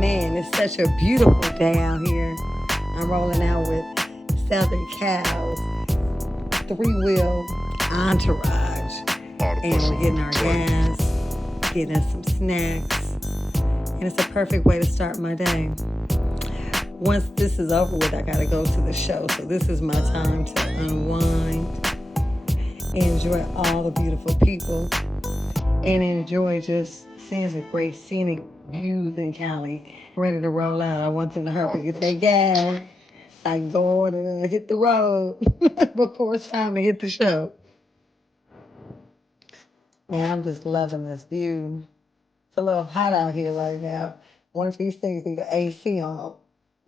Man, it's such a beautiful day out here. I'm rolling out with Southern Cows, three-wheel entourage, and we're getting our gas, getting us some snacks, and it's a perfect way to start my day. Once this is over with, I gotta go to the show, so this is my time to unwind, enjoy all the beautiful people, and enjoy just seeing the great scenic views in Cali. Ready to roll out. I want them to hurry get their gas. I can go on and hit the road before it's time to hit the show. Man, I'm just loving this view. It's a little hot out here right now. One of these things need the AC on.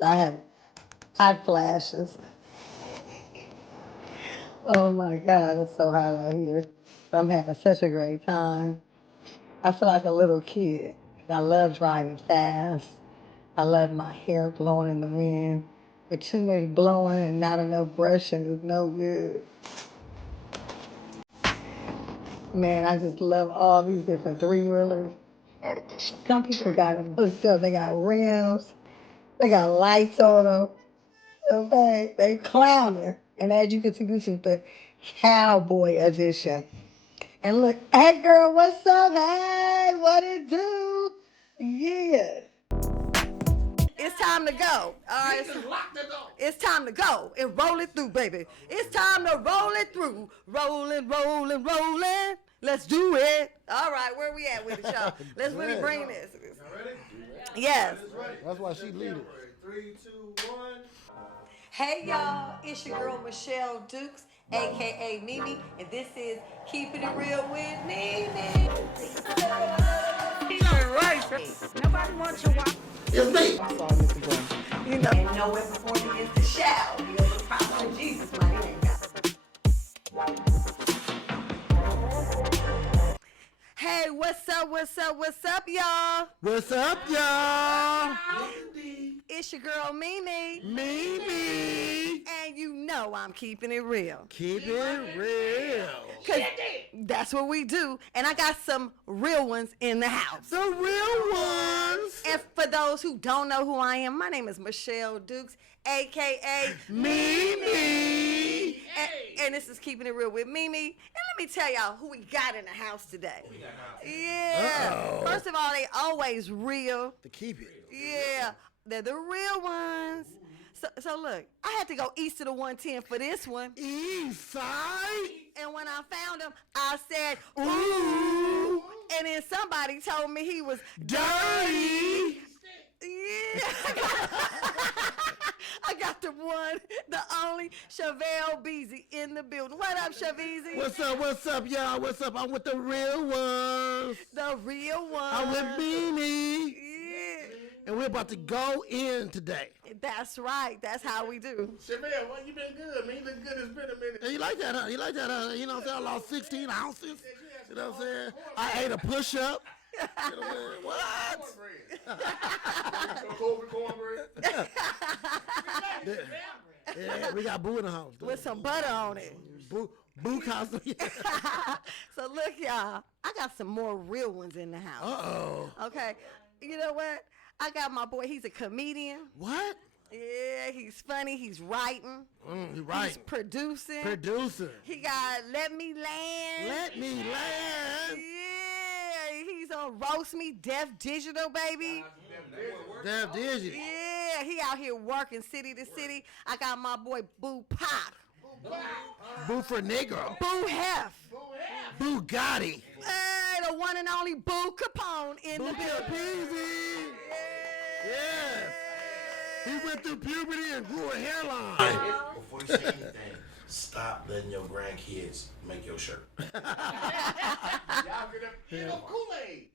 I have hot flashes. Oh my God, it's so hot out here. I'm having such a great time. I feel like a little kid. I love driving fast. I love my hair blowing in the wind. But too much blowing and not enough brushing is no good. Man, I just love all these different three-wheelers. Some people got them hooked up. They got rims. They got lights on them. Okay, they clowning. And as you can see, this is the cowboy edition. And look, hey girl, what's up? Hey, what it do? Yeah. It's time to go. All right. It's time to go and roll it through, baby. It's time to roll it through. Rolling, rolling, rolling. Let's do it. All right, where we at with it, y'all? Let's really bring this. Ready? Yes. That's why she lead it. 3, 2, 1. Hey y'all, it's your girl Michelle Dukes, aka Mimi, and this is Keeping It Real with Mimi. Nobody wants your wife. It's me. You know, and know it before he gets to shout. You know, the prophet of Jesus, my name. Hey, what's up, y'all? What's up, y'all? It's your girl Mimi. Mimi. And you know I'm keeping it real. Keep it real. 'Cause that's what we do. And I got some real ones in the house. The real ones. And for those who don't know who I am, my name is Michelle Dukes, a.k.a. Mimi. And this is Keeping It Real with Mimi. And let me tell y'all who we got in the house today. Yeah. Uh-oh. First of all, they always real. To keep it. Yeah. They're the real ones. So look, I had to go east of the 110 for this one. East side. And when I found him, I said, ooh. And then somebody told me he was Dirty. Yeah. I got the one, the only Chevelle Beezy in the building. What up, Chevezy? What's up, y'all? What's up? I'm with the real ones. The real one. I'm with Mimi. Yeah. And we're about to go in today. That's right. That's how we do. Shamel, well, you been good, man. You look good. It's been a minute. And you like that, huh? You like that, huh? You know what I'm saying? I lost 16 ounces. You know what I'm saying? I ate a push-up. You know what I'm saying? What? Cornbread. Yeah, we got Boo in the house. Dude. With some butter on it. Boo costume. So look, y'all. I got some more real ones in the house. Uh-oh. Okay. You know what? I got my boy. He's a comedian. What? Yeah, he's funny. He's writing. You're right. He's producing. Producer. He got Let Me Land. Let me land. Yeah, he's on Roast Me, Deaf Digital, baby. Damn, did you? Yeah, he out here working city to city. I got my boy Boo Pac. Boo for Negro. Boo Hef. Boo Gotti. Hey, the one and only Boo Capone in Boo the building. Peasy. Yes. He went through puberty and grew a hairline. Before you say anything, stop letting your grandkids make your shirt. Y'all get up. You know, Kool-Aid.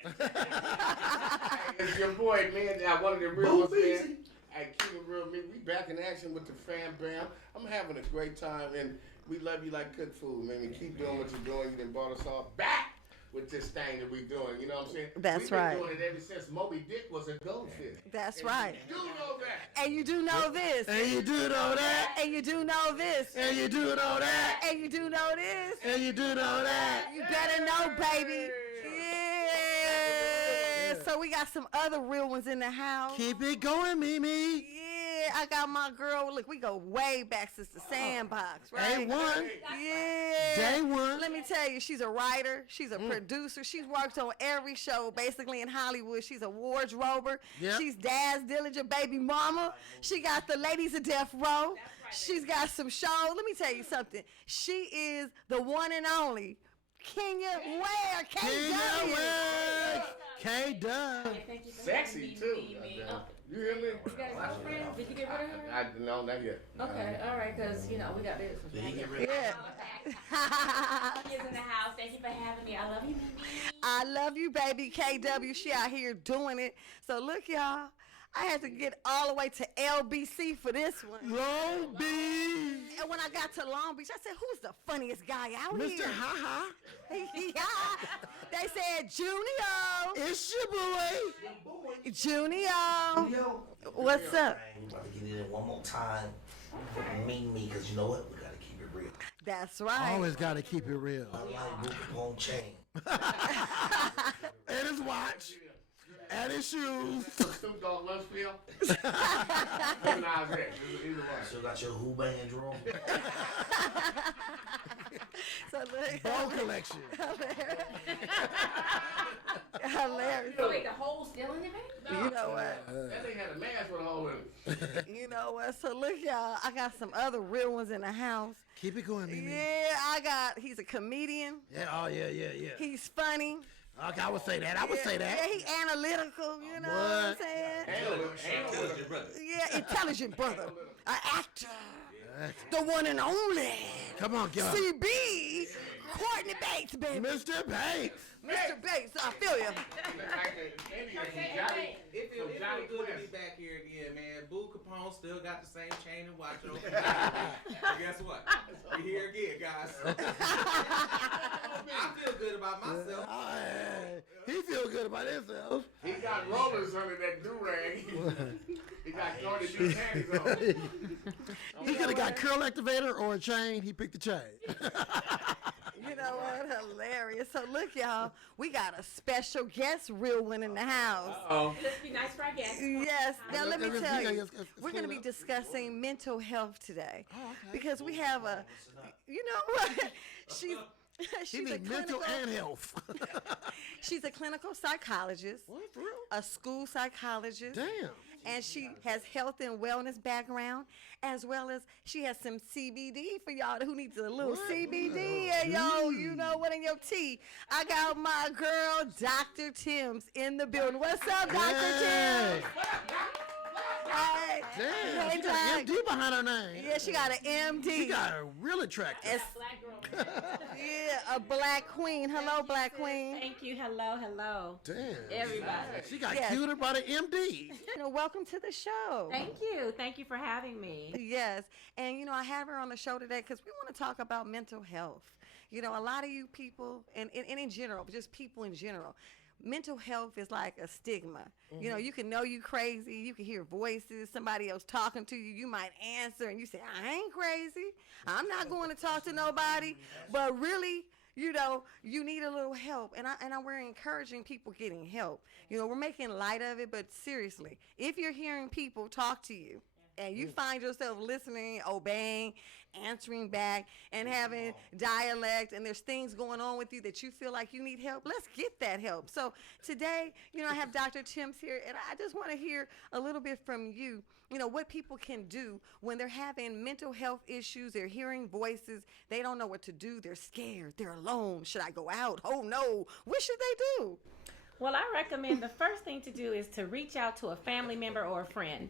It's your boy, man. One of the real ones, man. Hey, keep it real, man. We back in action with the fam bam. I'm having a great time, and we love you like good food, man. We keep doing what you're doing. You done brought us all back with this thing that we're doing. You know what I'm saying? That's right. We've been doing it ever since Moby Dick was a goldfish. That's And right. You do know that. And you do know this. And you do know that. And you do know this. And you do know that. And you do know this. And you do know that. You better know, baby. Yeah. So So we got some other real ones in the house. Keep it going, Mimi. Yeah, I got my girl. Look, we go way back since the Sandbox, right? A1. Yeah. Day one. Let me tell you, she's a writer. She's a producer. She's worked on every show, basically in Hollywood. She's a wardrober. Yep. She's Dad's Dillinger baby mama. She got the Ladies of Death Row. She's got some shows. Let me tell you something. She is the one and only Kenya Ware. Kenya Ware. K-Dub. Thank you for Sexy having too. me. You hear me? You got a girlfriend? Did you get rid of her? No, not yet. Okay, all right, because, you know, we got this. Did he get rid of Yeah. Kids in the house. Thank you for having me. I love you, Mimi. I love you, baby. KW, she out here doing it. So look, y'all. I had to get all the way to LBC for this one. Long Beach. And when I got to Long Beach, I said, who's the funniest guy out Mr. here? Ha-Ha. Yeah. They said, Junio. It's your boy. Junio. What's up? We about to get it in one more time. Mean me, because you know what? We got to keep it real. That's right. Always got to keep it real. Unlike Luke Capone chain. And his watch. And his shoes. Snoop Dogg Lunchfield. Him and Isaac. Either one. Still got your Who band drawer. So look, Ball collection. hilarious. So wait, the hole's still in there? You know what? That thing had a mask with a hole in it. You know what? So look, y'all. I got some other real ones in the house. Keep it going, Mimi. Yeah, he's a comedian. Yeah, oh, yeah. He's funny. Okay, I would say that. Yeah, he analytical, you know what I'm saying? Yeah, intelligent brother. An actor. The one and only. Come on, girl. CB. Courtney Bates, baby. Mr. Banks. Mr. Bates, I feel you. It feels good to be back here again, man. Boo Capone still got the same chain and watch over. But guess what? We're here again, guys. I feel good about myself. He feel good about himself. He got rollers under that do-rag. He got Jordan B. panties on. He could have got curl activator or a chain. He picked the chain. You know what? Hilarious. So look, y'all, we got a special guest real one in the house. Let's be nice for our guests. Yes. Now let me tell you, Yes, we're going to be discussing mental health today okay. because we have a, you know what? He She's a need mental clinical, and health. she's a clinical psychologist, What, for real? a school psychologist. Damn. And she has health and wellness background, as well as she has some CBD for y'all who needs a little What? CBD. And yo, you know what in your tea. I got my girl, Dr. Thames, in the building. What's up, Dr. Hey. Thames? Hey, Damn. hey, She got Doc. MD behind her name. Yeah, she got an MD. She got a real attractive. It's- Black girl. yeah, a black queen. Hello, black queen. Thank you. Hello. Damn. Everybody. She got Yes. cuter by the MD. You know, welcome to the show. Thank you. Thank you for having me. Yes. And, you know, I have her on the show today because we want to talk about mental health. You know, a lot of you people, and in general, just people in general, mental health is like a stigma. You know you crazy. You can hear voices, somebody else talking to you. You might answer and you say, I ain't crazy. I'm not going to talk to nobody. But really, you know, you need a little help. And we're encouraging people getting help. You know, we're making light of it, but seriously, if you're hearing people talk to you, and you find yourself listening, obeying, answering back, and having dialect, and there's things going on with you that you feel like you need help, let's get that help. So today, you know, I have Dr. Thames here, and I just want to hear a little bit from you, you know, what people can do when they're having mental health issues, they're hearing voices, they don't know what to do, they're scared, they're alone. Should I go out? Oh no, what should they do? Well, I recommend the first thing to do is to reach out to a family member or a friend.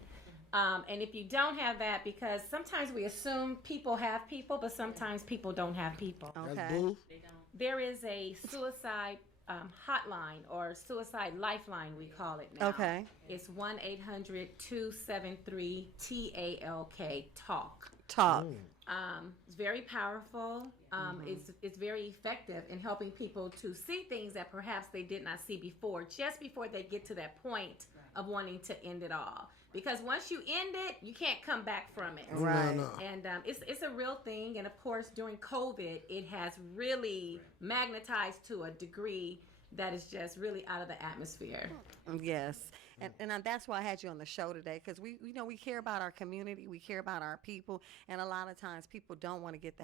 And if you don't have that, because sometimes we assume people have people, but sometimes people don't have people. That's boo. There is a suicide hotline or suicide lifeline, we call it now. Okay. It's 1-800-273-TALK, TALK. Talk. It's very powerful. It's very effective in helping people to see things that perhaps they did not see before, just before they get to that point of wanting to end it all. Because once you end it, you can't come back from it. Right. No. And it's a real thing. And of course, during COVID, it has really magnetized to a degree that is just really out of the atmosphere. Yes, and that's why I had you on the show today, because we care about our community, we care about our people, and a lot of times people don't want to get the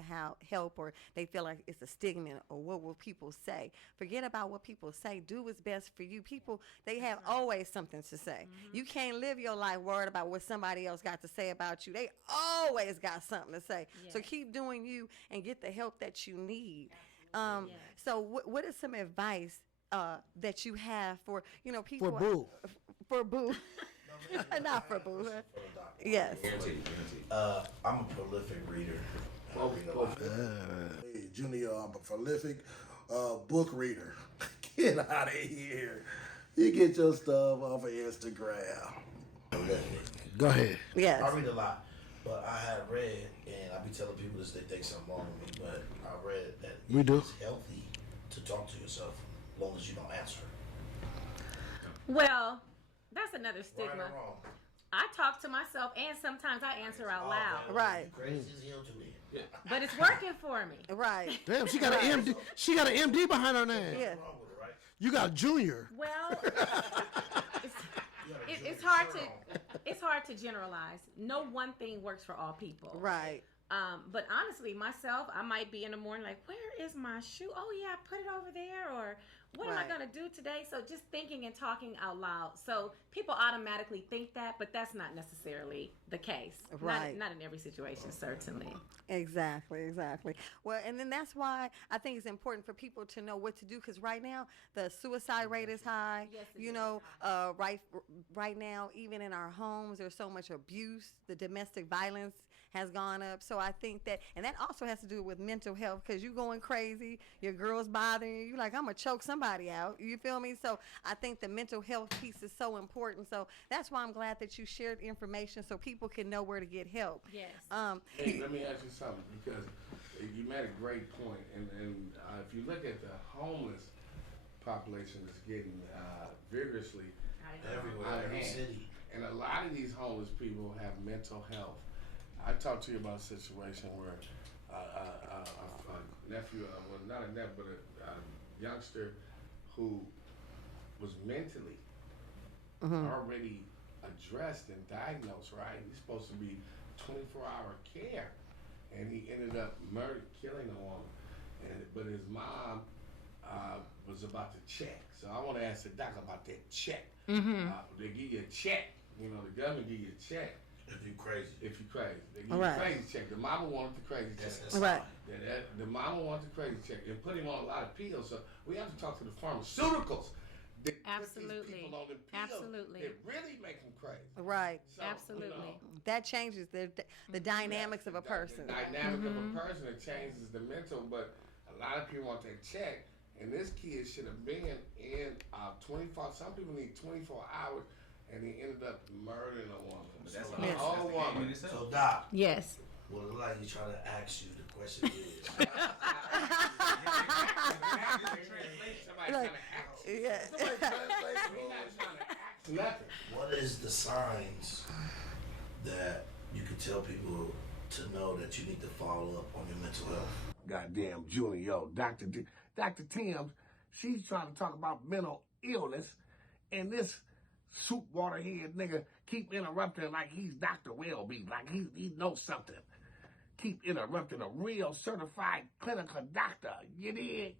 help, or they feel like it's a stigma, or what will people say. Forget about what people say. Do what's best for you. People, they have always something to say. You can't live your life worried about what somebody else got to say about you. They always got something to say. So keep doing you and get the help that you need. So what is some advice that you have for people For Boo. for Boo, not for Boo? Yes. Guaranteed. I'm a prolific reader. I read a lot. Hey, Junior, I'm a prolific book reader. Get out of here. You get your stuff off of Instagram. Go ahead. Yes. I read a lot, but I had read, and I be telling people this, they think something wrong with me, but I read that it's healthy to talk to yourself as long as you don't answer. Well, that's another Right stigma. or wrong? I talk to myself, and sometimes I answer out loud, Right. Crazy as hell to me. but it's working for me. Right. Damn, she got an MD. She got an MD behind her name. Yeah. What's wrong with it, right? You got Junior. Well, it's, You got a it's junior hard shirt to on. it's hard to generalize. No one thing works for all people. Right. But honestly, myself, I might be in the morning like, where is my shoe? Oh yeah, I put it over there. Or what am I Right. gonna do today? So just thinking and talking out loud. So people automatically think that, but that's not necessarily the case. Right. Not in every situation, certainly. Exactly. Well, and then that's why I think it's important for people to know what to do, because right now the suicide rate is high. Yes, it is. Right now, even in our homes, there's so much abuse. The domestic violence has gone up. So I think that, and that also has to do with mental health, because you going crazy, your girl's bothering you. You like, I'm gonna choke somebody out. You feel me? So I think the mental health piece is so important. So that's why I'm glad that you shared information so people can know where to get help. Yes. Hey, let me ask you something, because you made a great point, and if you look at the homeless population that's getting vigorously Everywhere, out of every hand. city. And a lot of these homeless people have mental health. I talked to you about a situation where a nephew, well, not a nephew, but a youngster who was mentally already addressed and diagnosed, right? He's supposed to be 24-hour care, and he ended up killing a woman. But his mom was about to check. So I want to ask the doctor about that check. They give you a check. The government give you a check. If you crazy. If you crazy, they give you Right. a crazy check. The mama wanted the crazy That's check. Right. The mama wanted the crazy check and put him on a lot of pills. So we have to talk to the pharmaceuticals that put Absolutely. these people on the pills Absolutely. that really make them crazy. Right. So, Absolutely. That changes the dynamics of a person. The dynamic of a person, it changes the mental, but a lot of people want that check, and this kid should have been in 24. Some people need 24 hours, and he ended up murdering a woman. That's So a a Yes. whole woman. So, Doc, Yes. what it like you trying to ask you, the question is, Somebody Like, trying to ask. Yeah. Somebody translate. We're not trying to ask nothing. what is the signs that you could tell people to know that you need to follow up on your mental health? Goddamn Junior, Dr. Thames, she's trying to talk about mental illness, and this soup water head nigga keep interrupting like he's Dr. Welby, like he knows something. Keep interrupting a real certified clinical doctor, you dig?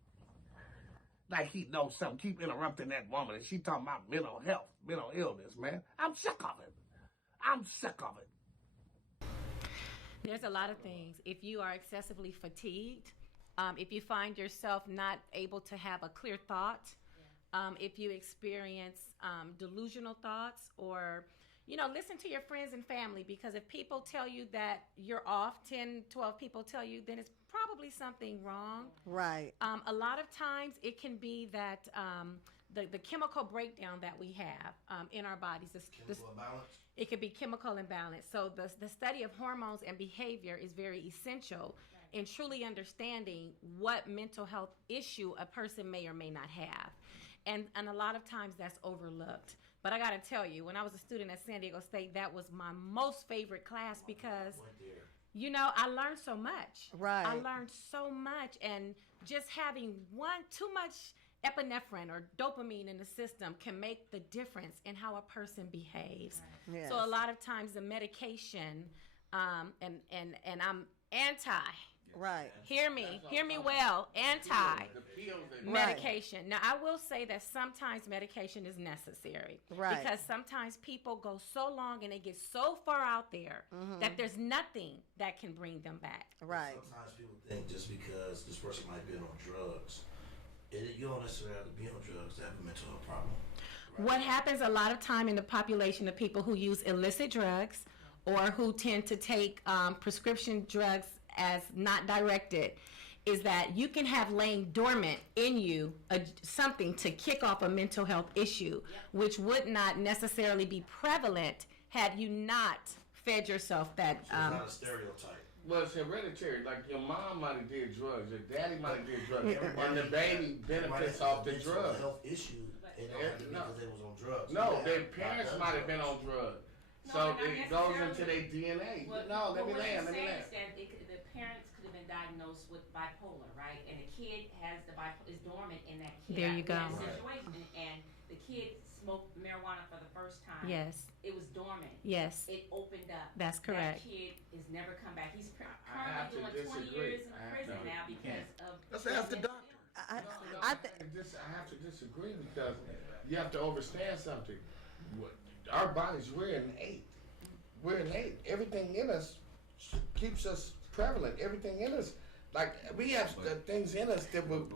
Like he knows something. Keep interrupting that woman, and she talking about mental health, mental illness, man. I'm sick of it. I'm sick of it. There's a lot of things. If you are excessively fatigued, if you find yourself not able to have a clear thought, if you experience delusional thoughts, or, listen to your friends and family, because if people tell you that you're off, 10, 12 people tell you, then it's probably something wrong. Right. A lot of times it can be that the chemical breakdown that we have in our bodies, Chemical imbalance? it could be chemical imbalance. So the study of hormones and behavior is very essential in truly understanding what mental health issue a person may or may not have. And a lot of times that's overlooked. But I got to tell you, when I was a student at San Diego State, that was my most favorite class, because Went there. I learned so much. Right. I learned so much, and just having too much epinephrine or dopamine in the system can make the difference in how a person behaves. Right. Yes. So a lot of times the medication, and I'm anti. Right. Hear me well. Anti The pills they medication. Now, I will say that sometimes medication is necessary. Right. Because sometimes people go so long and they get so far out there that there's nothing that can bring them back. Right. Sometimes people think just because this person might be on drugs, you don't necessarily be on drugs to have a mental health problem. Right? What happens a lot of time in the population of people who use illicit drugs or who tend to take prescription drugs as not directed is that you can have laying dormant in you something to kick off a mental health issue, which would not necessarily be prevalent had you not fed yourself that. So it's not a stereotype. Well, it's hereditary. Like your mom might have did drugs, your daddy might have did drugs, and the baby benefits off the drugs. Health issue, they don't have to because they was on drugs. No, their parents might have been on drugs. So it goes into their DNA. No, let me land. The parents could have been diagnosed with bipolar, right? And the kid has the bipolar is dormant in that kid. There you go. That situation, and the kid smoked marijuana for the first time. Yes. It was dormant. Yes. It opened up. That's correct. That kid is never come back. He's have to currently doing 20 disagree. years in prison now because of. Let's ask the doctor. I I have to disagree because you have to understand something. Our bodies, we're innate. We're innate. Everything in us keeps us prevalent. Everything in us, like we have things in us that will.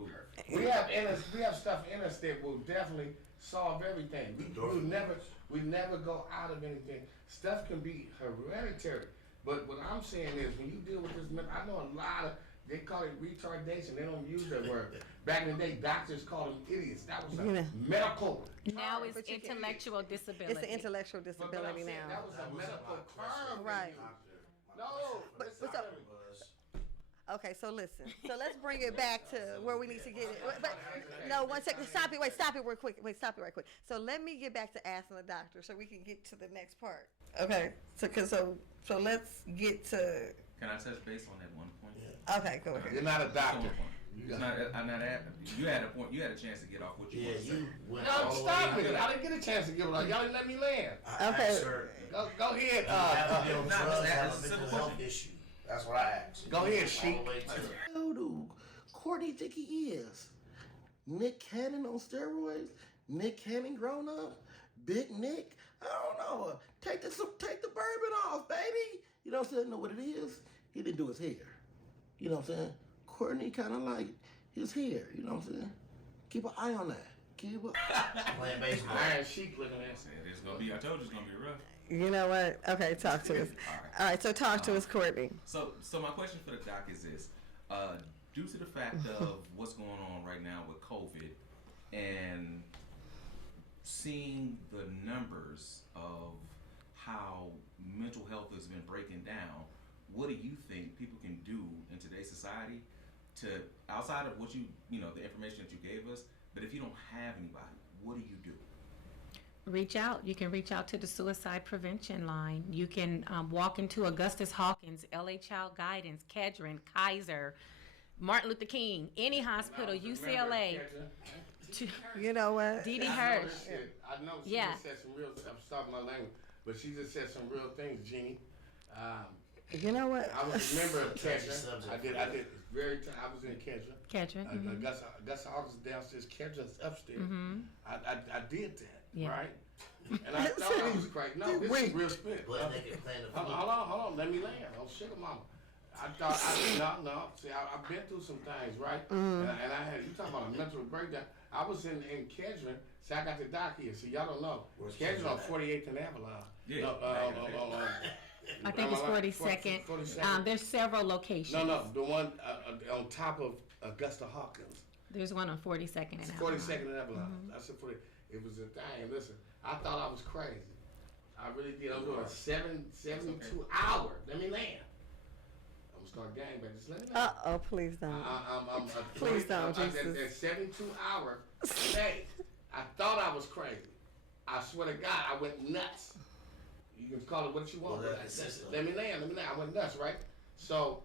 We have stuff in us that will definitely solve everything. We never go out of anything. Stuff can be hereditary, but what I'm saying is when you deal with this, I know a lot of. They call it retardation. They don't use that word. Back in the day, doctors called them idiots. That was a medical term. Now it's intellectual disability. It's an intellectual disability now. That was a medical term. Right. No, But so, okay, so listen. So let's bring it back to where we need to get it. But no, 1 second. Stop it. Wait, stop it real quick. Stop it right quick. So let me get back to asking the doctor so we can get to the next part. Okay. So let's get to. Can I touch base on that one point? Okay, go ahead. You're not a doctor. I'm not at. You had a point. You had a chance to get off what you went No, stop it. I didn't get a chance to give it up. Y'all didn't let me land. Okay. Go ahead. Have a mental health issue. That's what I asked. Go ahead, Sheik. Who do Courtney think he is? Nick Cannon on steroids? Nick Cannon grown up? Big Nick? I don't know. Take the bourbon off, baby. You know what I'm saying? Know what it is? He didn't do his hair. You know what I'm saying? Courtney kind of like his hair. You know what I'm saying? Keep an eye on that. Keep an Playing baseball. Iron Sheik looking at. It's gonna be. I told you it's gonna be rough. You know what? Okay, talk to us. All right, so talk to us, Courtney. So my question for the doc is this: due to the fact of what's going on right now with COVID and seeing the numbers of how mental health has been breaking down, what do you think people can do in today's society to, outside of what the information that you gave us, but if you don't have anybody, what do you do? Reach out. You can reach out to the suicide prevention line. You can walk into Augustus Hawkins, LA Child Guidance, Kedron, Kaiser, Martin Luther King, any hospital, UCLA. You know what? Dee Dee Hirsch. I know she just said some real stuff. Stop my language, but she just said some real things, Jeannie. You know what? I was a member of Kedron. I did. I was in Kedron. Kedron. Augusta Hawkins downstairs. Kedron's upstairs. Mm-hmm. I did that. Yeah. Right. And I thought I was crazy. No, this is real spit. But they can plan the Hold on. Let me land. Oh, sugar mama. I thought, no. See, I've been through some things, right? And I had, you talking about a mental breakdown. I was in Kedron. See, I got the doc here. See, y'all don't know. Kedron on 48th and Avalon. Yeah. I think it's 42nd. 42nd. There's several locations. No, the one on top of Augusta Hawkins. There's one on 42nd and Avalon. 42nd and Avalon. That's it. It was a thing. Listen, I thought I was crazy. I really did. I'm doing a 72 hour. Let me land. I'm gonna start gangbang. Just let me land. Please don't. Please don't, Jesus. That 72 hour day, I thought I was crazy. I swear to God, I went nuts. You can call it what you want. Well, let me land. I went nuts, right? So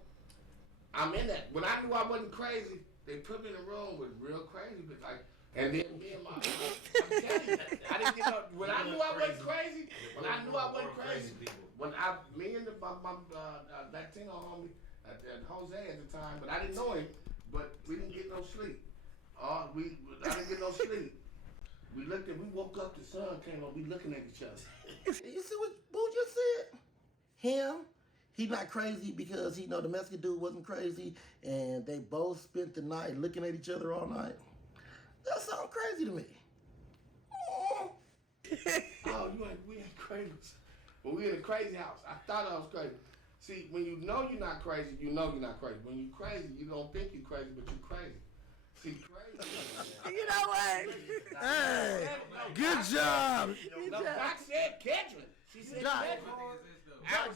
I'm in that. When I knew I wasn't crazy, they put me in a room with real crazy, but like And then me and my, I'm telling you, I didn't get no, when I knew I wasn't crazy, me and my Latino homie, Jose at the time, but I didn't know him, but we didn't get no sleep. I didn't get no sleep. We woke up, the sun came up, we looking at each other. You see what Boo just said? Him, he not crazy because he know the Mexican dude wasn't crazy, and they both spent the night looking at each other all night. That sounds crazy to me. Oh, we ain't crazy. When we in a crazy house, I thought I was crazy. See, when you know you're not crazy, you know you're not crazy. When you're crazy, you don't think you're crazy, but you're crazy. See, crazy. You know what? Hey, good job. No, Doc said Kedron. She said Kedron.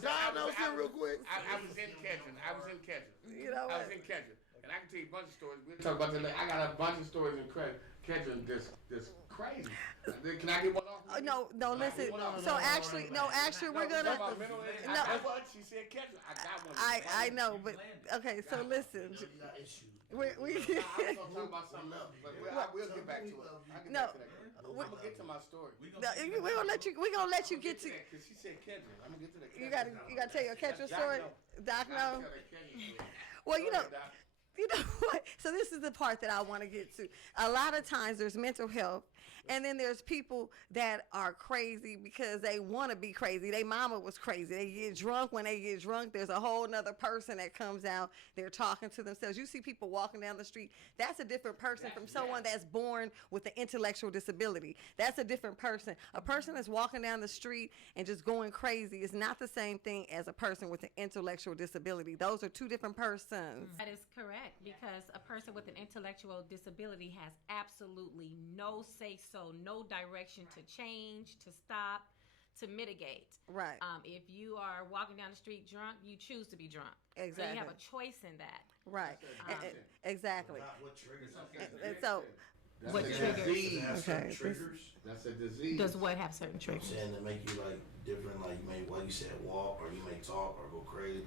Diagnose him real quick. I was in Kedron. You know I what? was in Kedron. And I can tell you a bunch of stories. We'll talk about that later. I got a bunch of stories in Kedron that's crazy. Can I get one off? No, listen. So actually, we're gonna. No, She said Kedron. I got one. I know, but okay. So listen. We I was gonna talk about something else, but we'll get back to it. I'm gonna get to my story. we're gonna let you get to. Because she said Kedron. I'm gonna get to the You gotta tell your Kedron story. Doc, no. Well, you know what? So this is the part that I want to get to. A lot of times there's mental health, and then there's people that are crazy because they want to be crazy. Their mama was crazy. They get drunk. When they get drunk, there's a whole nother person that comes out. They're talking to themselves. You see people walking down the street. That's a different person from someone that's born with an intellectual disability. That's a different person. A person that's walking down the street and just going crazy is not the same thing as a person with an intellectual disability. Those are two different persons. That is correct, because a person with an intellectual disability has absolutely no say-so, no direction to change, to stop, to mitigate. Right. If you are walking down the street drunk, you choose to be drunk. Exactly. So you have a choice in that. Right. Exactly. What triggers? And so. What triggers? Okay. Triggers. That's a disease. Does what have certain I'm triggers? saying to make you like different, like you may, like you said, walk, or you may talk or go crazy.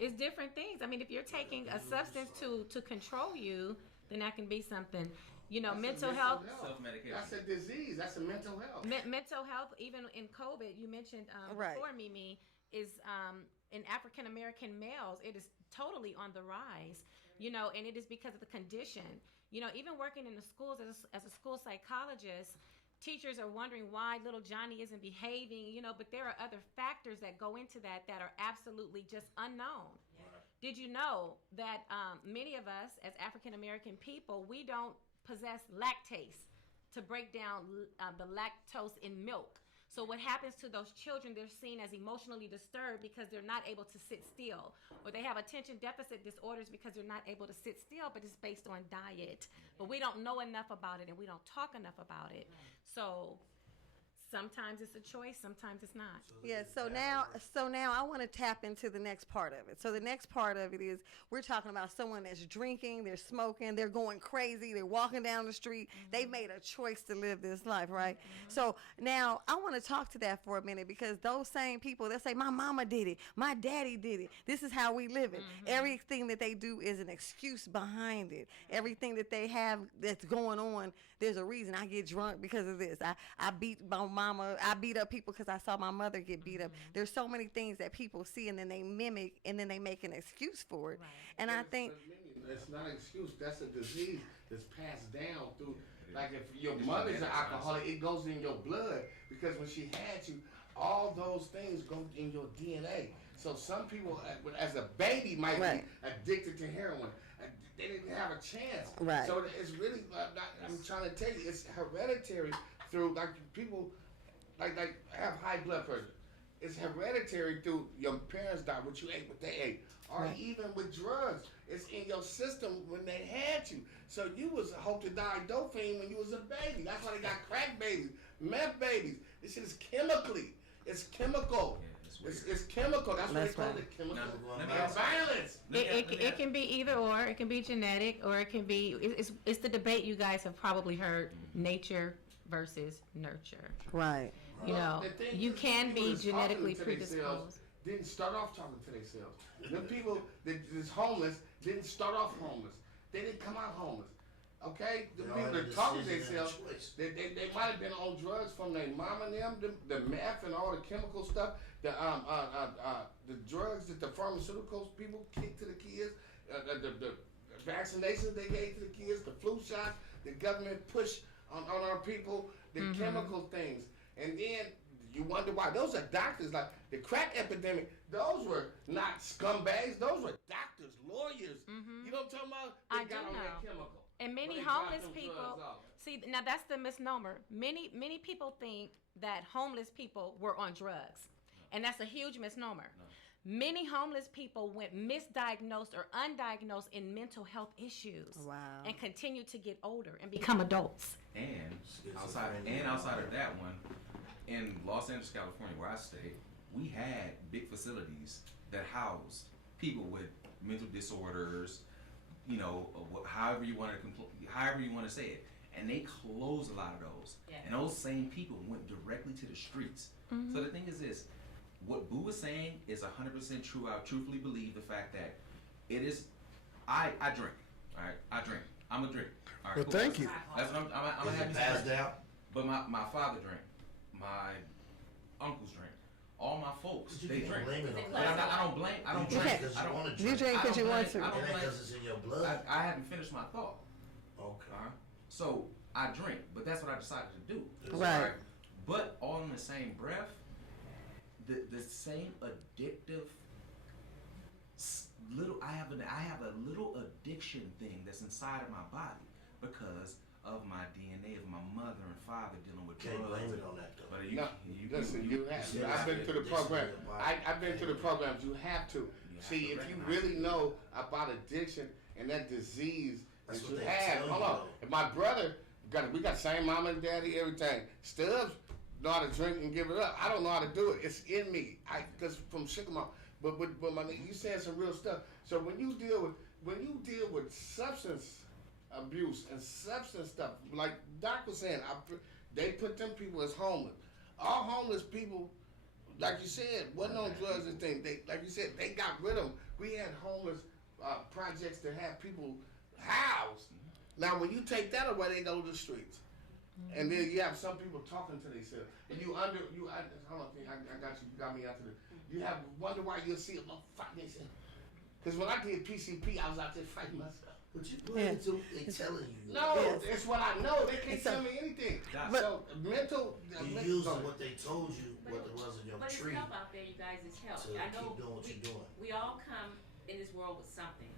It's different things. I mean, if you're taking a substance to control you, then that can be something. You know, mental health. Self-medication. That's a disease. That's a mental health. Mental health, even in COVID, you mentioned Right. before, Mimi, is in African American males, it is totally on the rise. You know, and it is because of the condition. You know, even working in the schools as a school psychologist, teachers are wondering why little Johnny isn't behaving, you know, but there are other factors that go into that are absolutely just unknown. Yeah. Did you know that many of us as African American people, we don't possess lactase to break down the lactose in milk? So what happens to those children, they're seen as emotionally disturbed because they're not able to sit still. Or they have attention deficit disorders because they're not able to sit still, but it's based on diet. But we don't know enough about it and we don't talk enough about it. So sometimes it's a choice, sometimes it's not. Yeah, so now I want to tap into the next part of it. So the next part of it is we're talking about someone that's drinking, they're smoking, they're going crazy, they're walking down the street. They've made a choice to live this life, right? So now I want to talk to that for a minute, because those same people, they'll say, my mama did it, my daddy did it, this is how we live it. Everything that they do is an excuse behind it. Everything that they have that's going on, there's a reason. I get drunk because of this. I beat my mama. I beat up people because I saw my mother get beat up. There's so many things that people see and then they mimic and then they make an excuse for it. Right. And I think it's not an excuse. That's a disease that's passed down through. Like if your mother's an alcoholic, it goes in your blood, because when she had you, all those things go in your DNA. So some people, as a baby, might be addicted to heroin. They didn't have a chance. Right. So it's really, I'm trying to tell you, it's hereditary through, like, people, like have high blood pressure. It's hereditary through your parents died, what you ate, what they ate. Or even with drugs. It's in your system when they had you. So you was hope to die dopamine when you was a baby. That's why they got crack babies, meth babies. This shit is chemically. It's chemical. It's chemical. That's why they call it chemical. And violence. It can be either or. It can be genetic, or it can be. It's the debate you guys have probably heard: nature versus nurture. right. You know, you can be genetically predisposed. Didn't start off talking to themselves. The people that is homeless didn't start off homeless. They didn't come out homeless. Okay, the They all people had a that talk to decision and a themselves, choice. they might have been on drugs from their mom and them, the meth and all the chemical stuff, the drugs that the pharmaceuticals people kick to the kids, the vaccinations they gave to the kids, the flu shots, the government push on our people, the chemical things, and then you wonder why. Those are doctors. Like the crack epidemic, those were not scumbags. Those were doctors, lawyers. You know what I'm talking about? They I got do on know. that chemical. And many But they dropped homeless them people drugs off. see now that's the misnomer. Many people think that homeless people were on drugs, and that's a huge misnomer. Many homeless people went misdiagnosed or undiagnosed in mental health issues, Wow. and continue to get older and become adults. And outside of that one, in Los Angeles, California, where I stay, we had big facilities that housed people with mental disorders, you know, however you want to say it, and they closed a lot of those. Yeah. And those same people went directly to the streets. So the thing is this: what Boo was saying is 100% true. I truthfully believe the fact that it is. I drink. All right, I drink. I'm a drinker. All right, Well, cool. thank you. That's what I'm Is happy it to passed drink. down? But my father drank. My uncles drank. All my folks, But you they can't drink. blame it on But I don't blame. I don't You drink. drink 'cause I you don't. wanna You drink. drink because you want to. I It don't ain't blame. because it's in your blood. I haven't finished my thought. Okay. Alright? So I drink, but that's what I decided to do. Right. Alright? But all in the same breath, the same addictive I have a little addiction thing that's inside of my body because of my DNA of my mother and father dealing with Can't drugs. blame it on that though. But No, listen, you have. I've been to the program. I've been to the programs. You have to. See, if you really know about addiction and that disease That's that what you they have, tell hold you, on. though. If my brother we got same mom and daddy, everything. Stubbs know how to drink and give it up. I don't know how to do it. It's in me. Cause from sugar mom. But my nigga, you saying some real stuff. So when you deal with substance abuse and substance stuff, like Doc was saying, they put them people as homeless. All homeless people, like you said, wasn't on drugs and things. They, like you said, they got rid of them. We had homeless projects to have people housed. Now, when you take that away, they go to the streets. And then you have some people talking to themselves. And hold on, I got you. You got me after the. You have wonder why you'll see a motherfucker. Because when I did PCP, I was out there fighting myself. But you put into they telling you. No, Yes. it's what I know. They can't It's a- tell me anything. That's- So mental. You mental- using what they told you, what it was in your But it's tree help out there, you guys. It's help. to I know keep doing what you're doing. we all come in this world with something.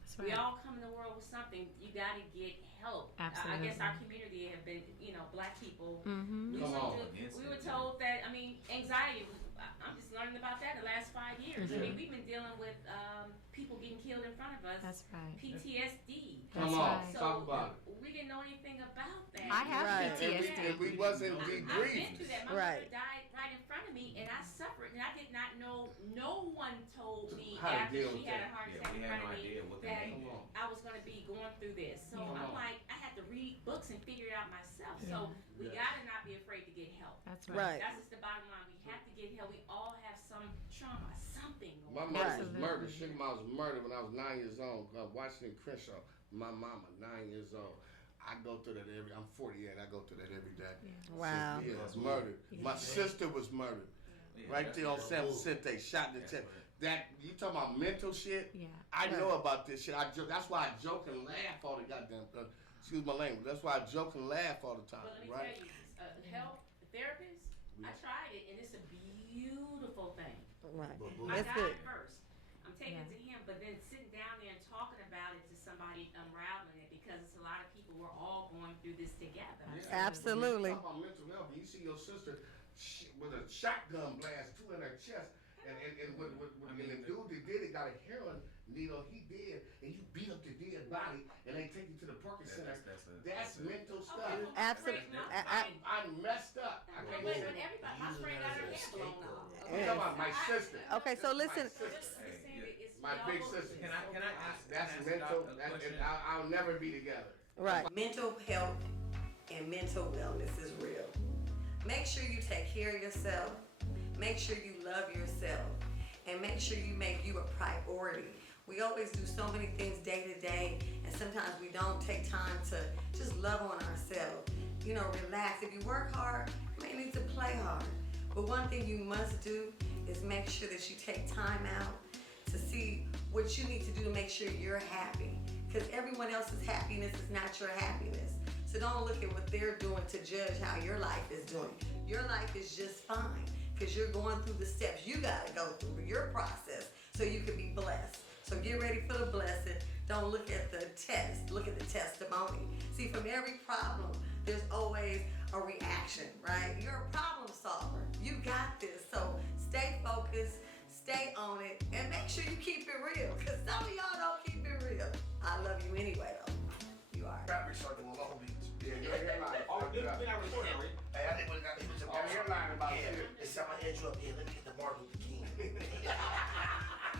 That's We all come in the world with something. You got to get help. I Absolutely. guess our community have been, black people. Mm-hmm. We Come were, on. we were told that. I mean, anxiety. I'm just learning about that the last 5 years. I mean, we've been dealing with people getting killed in front of us. That's right. PTSD. Come That's on, right. So talk about it. we didn't know anything about that. I have Right. PTSD. And we wasn't I've been debriefed. through that. My Right. mother died right in front of me, and I suffered, and I did not know. No one told me How to after deal she with had that. a heart Yeah, attack we in had front no of me idea what the that name Come was. on. I was going to be going through this. So Yeah. I'm like, I had to read books and figure it out myself. So we gotta not be afraid to get help. That's Right. That's just the bottom line. We have to get help. We all have some trauma, something My going on. mother Absolutely. was murdered. Sugar Mom was murdered when I was 9 years old. Washington Crenshaw. My mama, 9 years old. I go through that I'm 48. I go through that every day. Wow. Yeah, was murdered. My sister was murdered. Yeah, Right that's- there on that's San cool. Vicente, shot in the That's chest. right. That you talking about mental shit? Yeah. I know about this shit. That's why I joke and laugh all the goddamn time. Excuse my language. That's why I joke and laugh all the time. But let me Right? tell you, help, therapist, I tried it, and it's a beautiful thing. Right. But boo, My That's guy good. first. I'm taking it to him, but then sitting down there and talking about it to somebody, unraveling it, because it's a lot of people. We're all going through this together. Absolutely. You talk about mental health. You see your sister with a shotgun blast, 2 in her chest, and the dude that did it got a heroin needle. He did, and you beat up the dead body, and they take you to the Parker Center. That's mental stuff. Okay, well, my Absolutely. friend- my friend- I'm messed up. I But can't wait, say but it. everybody, my Using friend it got as her an head blown scapegoat. off. I'm talking about my sister. Okay, so listen. My sister. It's My all big over sister. this. Can I ask? That's can I ask mental. Doc a question? I'll never be together. Right. Mental health and mental wellness is real. Make sure you take care of yourself. Make sure you love yourself. And make sure you make you a priority. We always do so many things day to day, and sometimes we don't take time to just love on ourselves. You know, relax. If you work hard, you may need to play hard. But one thing you must do is make sure that you take time out to see what you need to do to make sure you're happy. Because everyone else's happiness is not your happiness. So don't look at what they're doing to judge how your life is doing. Your life is just fine because you're going through the steps you gotta go through your process so you can be blessed. So get ready for the blessing. Don't look at the test, look at the testimony. See, from every problem, there's always a reaction, right? You're a problem solver. You got this. So stay focused, stay on it, and make sure you keep it real, because some of y'all don't keep it real. I love you anyway, though. You are. Rapper circle in Long Beach. Yeah, your hairline. Oh, we're not recording, are we? Hey, I didn't want to. He was Your hairline about yeah. shit. It's time I edge you up here. Let me get the Martin Luther King.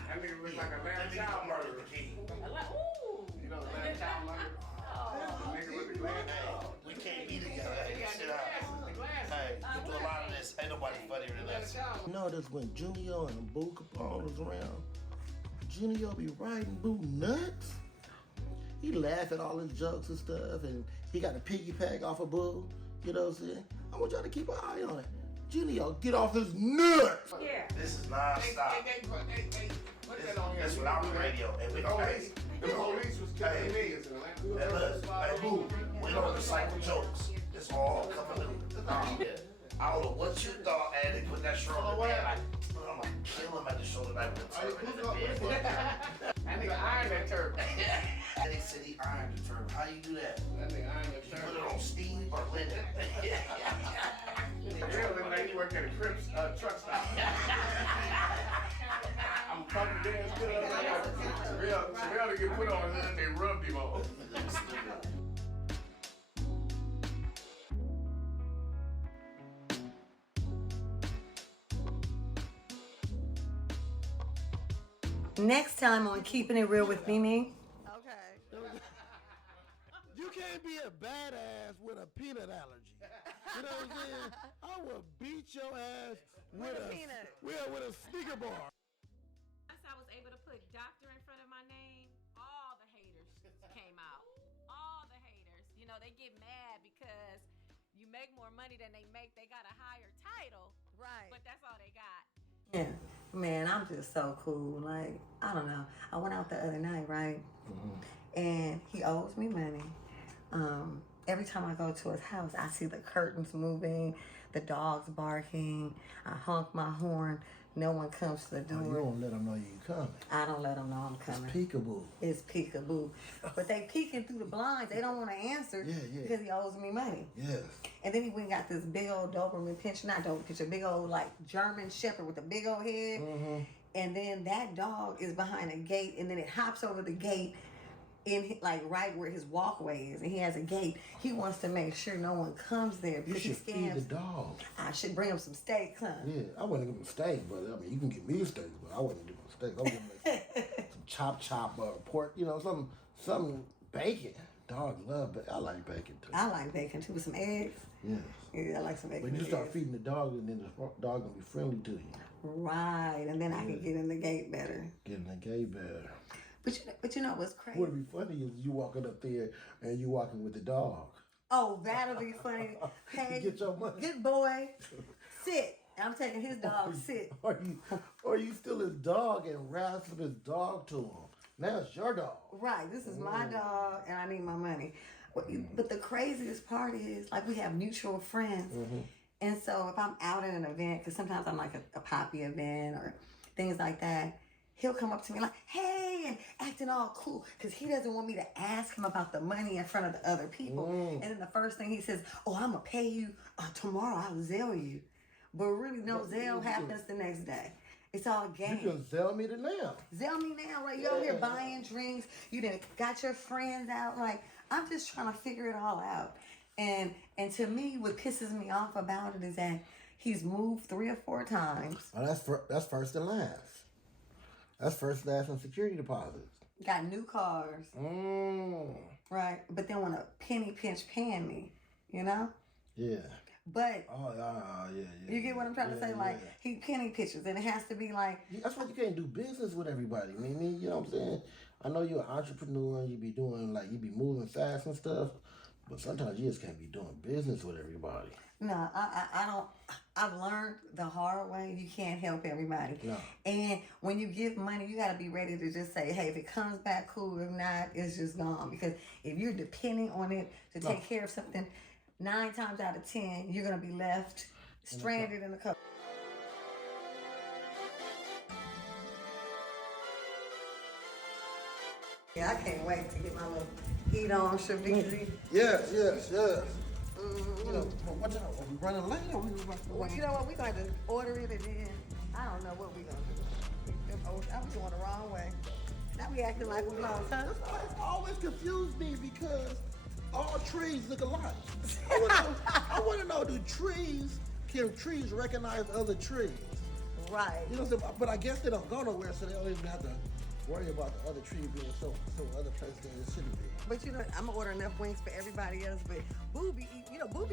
That nigga look like a Let lamb me get child the Martin murderer. Luther King. I like, ooh. You know, lamb child murderer. The nigga with the glasses. Hey, we can't be together. He Hey, got sit the down. glasses, the glasses. Hey, you do a lot of this. Ain't nobody funnier than Lamb us. child. You notice when Junior and Boo Capone was around, Junior be riding Boo nuts. He laugh at all his jokes and stuff, and he got a piggyback off of Boo. You know what I'm saying? I want y'all to keep an eye on it. Junior, get off his nuts! Yeah. This is non-stop. They put that on here. This without the radio. And we The don't police, the police was killing niggas in Atlanta. Hey, look, hey, Boo, we don't recycle jokes. It's all coming new. I don't know what you thought, and they put that shirt on the bed. Like, I'm gonna kill him at the show tonight with a turban in the bed. That nigga ironed that turban. And they said he ironed the turban. How you do that? That nigga ironed that You put turban. it on steam or linen? Real look like you work at a Crips truck stop. I'm pumping dance good. Real to get put on and then they rubbed him on. Next time on Keeping It Real with Mimi. Okay. You can't be a badass with a peanut allergy. You know what I'm saying? I will beat your ass with a peanut. With a sneaker bar. Once I was able to put doctor in front of my name, all the haters came out. All the haters. You know, they get mad because you make more money than they make. They got a higher title, Right. but that's all they got. Yeah, man, I'm just so cool. Like, I don't know. I went out the other night, right? And he owes me money. Every time I go to his house, I see the curtains moving, the dogs barking. I honk my horn. No one comes to the door. You don't let them know you coming. I don't let them know I'm coming. Peekaboo. It's peekaboo. But they peeking through the blinds. They don't want to answer because he owes me money. Yes. And then he went and got this big old Doberman pincher, not Doberman pincher, big old like German Shepherd with a big old head. And then that dog is behind a gate, and then it hops over the gate in like right where his walkway is, and he has a gate. He wants to make sure no one comes there You because he should feed the scams. dog. I should bring him some steak, huh? Yeah, I wouldn't give him steak, but I mean, you can give me steak, but I wouldn't give him steak. I would give him some chop pork, you know, some bacon. Dogs love bacon. I like bacon too. I like bacon too with some eggs. Yes. Yeah, I like some bacon. When you with start eggs. feeding the dog, and then the dog gonna be friendly to you. Right, and then I can get in the gate better. Getting the gay better. But you know what's crazy? What'd be funny is you walking up there and you walking with the dog. Oh, that'll be funny. Hey, Get your money. good boy, sit. I'm taking his dog, sit. Or you steal his dog and ransom his dog to him. Now it's your dog. Right, this is my dog, and I need my money. But the craziest part is, like, we have mutual friends. And so if I'm out at an event, because sometimes I'm like a poppy event or things like that, he'll come up to me like, hey, and acting all cool, because he doesn't want me to ask him about the money in front of the other people. And then the first thing he says, oh, I'm going to pay you tomorrow. I'll Zelle you. But really, no, Zelle happens the next day. It's all game. You can sell me the now. Zell me now, right? You over here buying drinks. You done got your friends out. Like, I'm just trying to figure it all out. And to me, what pisses me off about it is that he's moved 3 or 4 times. Oh, that's first and last. That's first, last, and security deposits. Got new cars. Right? But then want to penny pinch pan me, you know? Yeah. But yeah. you get what I'm trying to say? Like, he penny pictures, and it has to be like... That's why you can't do business with everybody, Mimi. You know what I'm saying? I know you're an entrepreneur, and you be doing, like, you be moving fast and stuff, but sometimes you just can't be doing business with everybody. No, I don't. I've learned the hard way. You can't help everybody. No. And when you give money, you got to be ready to just say, hey, if it comes back, cool. If not, it's just gone. Because if you're depending on it to take care of something, 9 times out of 10, you're going to be left stranded in the cup. Yeah, I can't wait to get my little eat on Shavisi. Yes. You know, what time? Are we running late or we Well, you know what? We're going to order it and then I don't know what we're going to do. I was going the wrong way. Now we acting like we lost, huh? It's always confused me because all trees look alike. I want to know, can trees recognize other trees? Right. You know what I'm saying? But I guess they don't go nowhere, so they don't even have to worry about the other tree being so other places than it shouldn't be. But you know, I'm gonna order enough wings for everybody else. But Boo be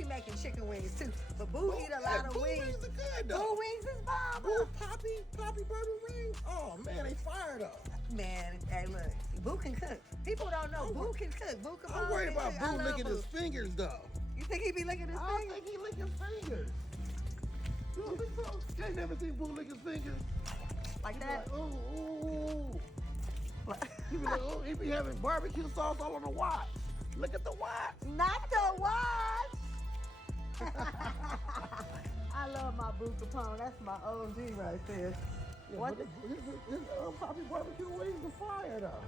making chicken wings too. But Boo eat a lot of wings. Wings are good though. Boo wings is bomb. Boo Poppy Bourbon wings. Oh man, they fire though. Man, hey look, Boo can cook. People don't know Boo can cook. Boo can. I'm worried about Boo licking his fingers though. You think he be licking his I fingers? don't think he lick his fingers. You don't think so? You ain't never seen Boo lick his fingers. Like that? Like, ooh. He be like, oh, he be having barbecue sauce all on the watch. Look at the watch. Not the watch. I love my Boo Capone. That's my OG right there. Yeah, What? His Poppy barbecue wings are fire though.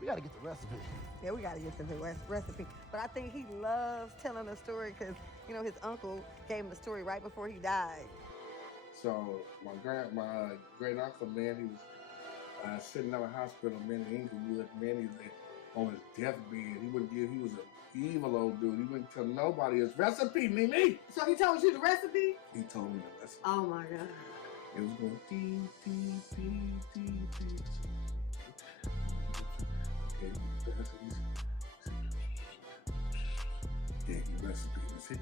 We gotta get the recipe. Yeah, we gotta get the recipe. But I think he loves telling a story because, you know, his uncle gave him the story right before he died. So my great uncle, man, he was sitting in a hospital, man, in Inglewood, man, he was on his deathbed. He was an evil old dude. He wouldn't tell nobody his recipe, Mimi. So he told you the recipe? He told me the recipe. Oh my God. It was going dee, dee, dee, dee, dee. Okay, yeah, the recipe. That's it.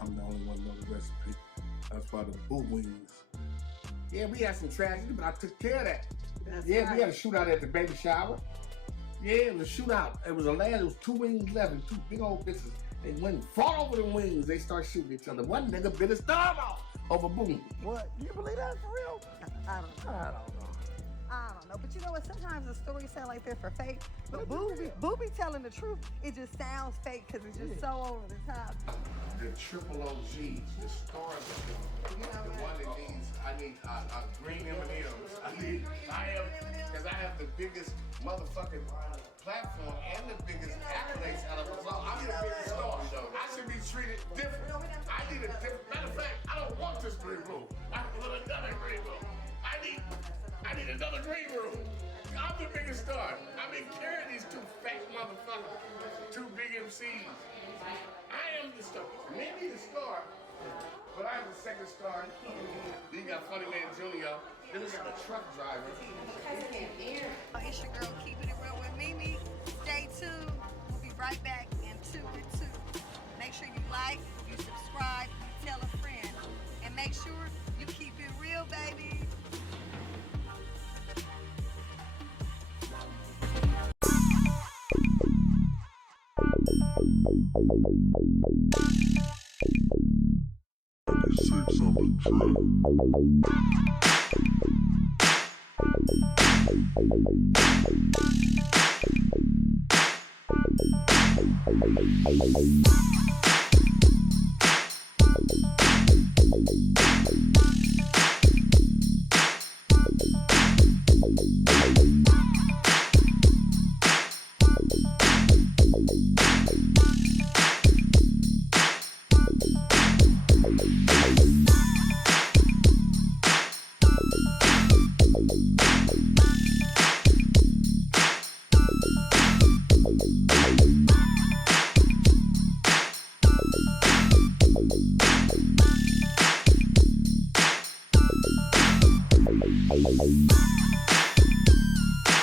I'm the only one who knows the recipe. That's why the Boo wings. Yeah, we had some tragedy, but I took care of that. That's Yeah, right. we had a shootout at the baby shower. Yeah, it was a shootout. It was there was 2 wings left and 2 big old bitches. They went and fought over the wings. They started shooting each other. One nigga bit his thumb off over Boo. What? You believe that for real? I don't know. I don't know. But you know what? Sometimes the stories sound like they're for fake. But Boo be telling the truth. It just sounds fake because it's just so over the top. The triple OGs, the stars of them. The one that I need green M&Ms. Because I have the biggest motherfucking platform and the biggest accolades out of us all. I'm the biggest star. I should be treated different. I need a different, matter of fact, I don't want this green room. I want another green room. I need another green room. I'm the biggest star. I've been carrying these 2 fat motherfuckers, 2 big MCs. I am the star. Maybe the star, but I'm the second star. Then you got Funny Man Jr. Then it's the truck driver. It's your girl keeping it real with Mimi. Stay tuned. We'll be right back in 2 and 2. Make sure you like, you subscribe, you tell a friend. And make sure you keep it real, baby.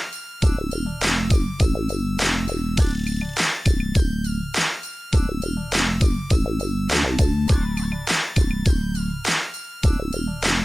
Thank you.